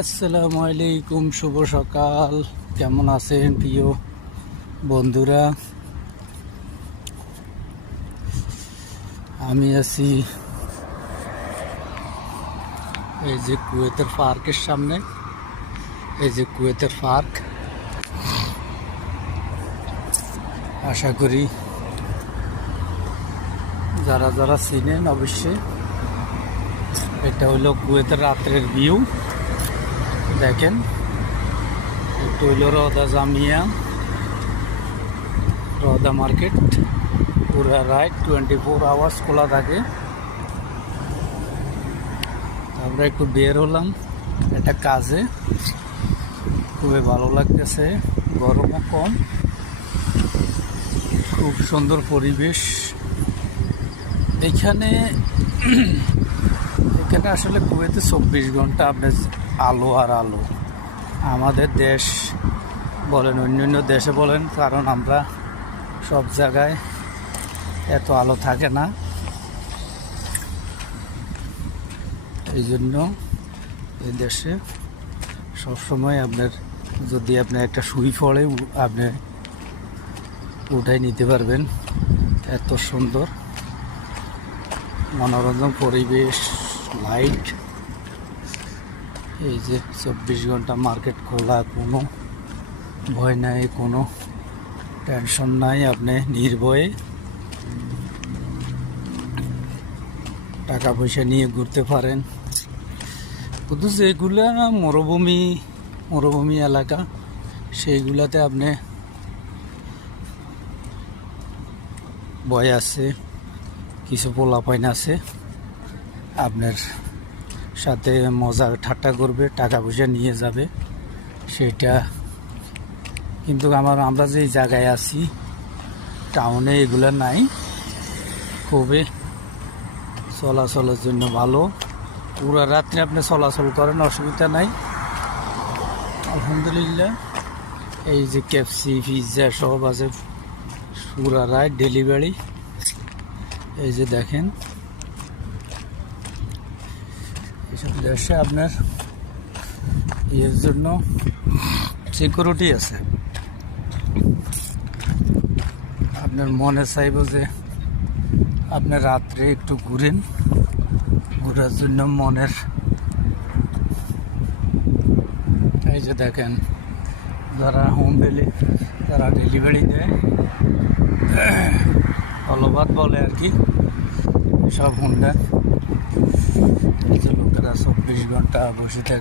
আসসালামু আলাইকুম, শুভ সকাল। কেমন আছেন প্রিয় বন্ধুরা? আমি আছি এই যে কুয়েতের পার্কের সামনে। এই যে কুয়েতের পার্ক, আশা করি যারা যারা চিনেন অবশ্যই। এটা হলো কুয়েতের রাত্রের ভিউ। দেখেন, এটা হইল রওদা জামিয়া, রওদা মার্কেট। পুরা রাইট 24 আওয়ার্স খোলা থাকে। আমরা একটু বের হলাম একটা কাজে, খুবই ভালো লাগতেছে, গরমও কম, খুব সুন্দর পরিবেশ এখানে। এখানে আসলে কুয়েতে 24 ঘন্টা আপনার আলো আর আলো। আমাদের দেশ বলেন, অন্যান্য দেশে বলেন, কারণ আমরা সব জায়গায় এত আলো থাকে না, এই জন্য এই দেশে সবসময় আপনার যদি আপনার একটা সুই পড়ে আপনি উঠাই নিতে পারবেন। এত সুন্দর মনোরঞ্জন পরিবেশ, লাইট। এই যে 24 ঘন্টা মার্কেট খোলা, কোনো ভয় নাই, কোনো টেনশন নাই। আপনি নির্ভয়ে টাকা পয়সা নিয়ে ঘুরতে পারেন। কিন্তু যেগুলা মরুভূমি এলাকা, সেইগুলাতে আপনি ভয় আছে, কিছু পোলাপাইন আছে আপনার সাথে মজা ঠাট্টা করবে, টাকা পয়সা নিয়ে যাবে সেটা। কিন্তু আমরা যে জায়গায় আছি টাউনে এগুলো নাই, খুবই চলাচলের জন্য ভালো। পুরা রাত্রে আপনি চলাচল করেন, অসুবিধা নাই, আলহামদুলিল্লাহ। এই যে ক্যাপসি, পিৎজা সব আছে পুরা রাত ডেলিভারি। এই যে দেখেন, এইসব দেশে আপনার এর জন্য সিকিউরিটি আছে। আপনার মনে চাইব যে আপনি রাত্রে একটু ঘুরেন, ঘোরার জন্য মনের। এই যে দেখেন, যারা তারা ডেলিভারি দেয়, অলবাদ বলে আর কি, সব হুন্ডা। এই যে লোকেরা 24 ঘন্টা বসে থাকে।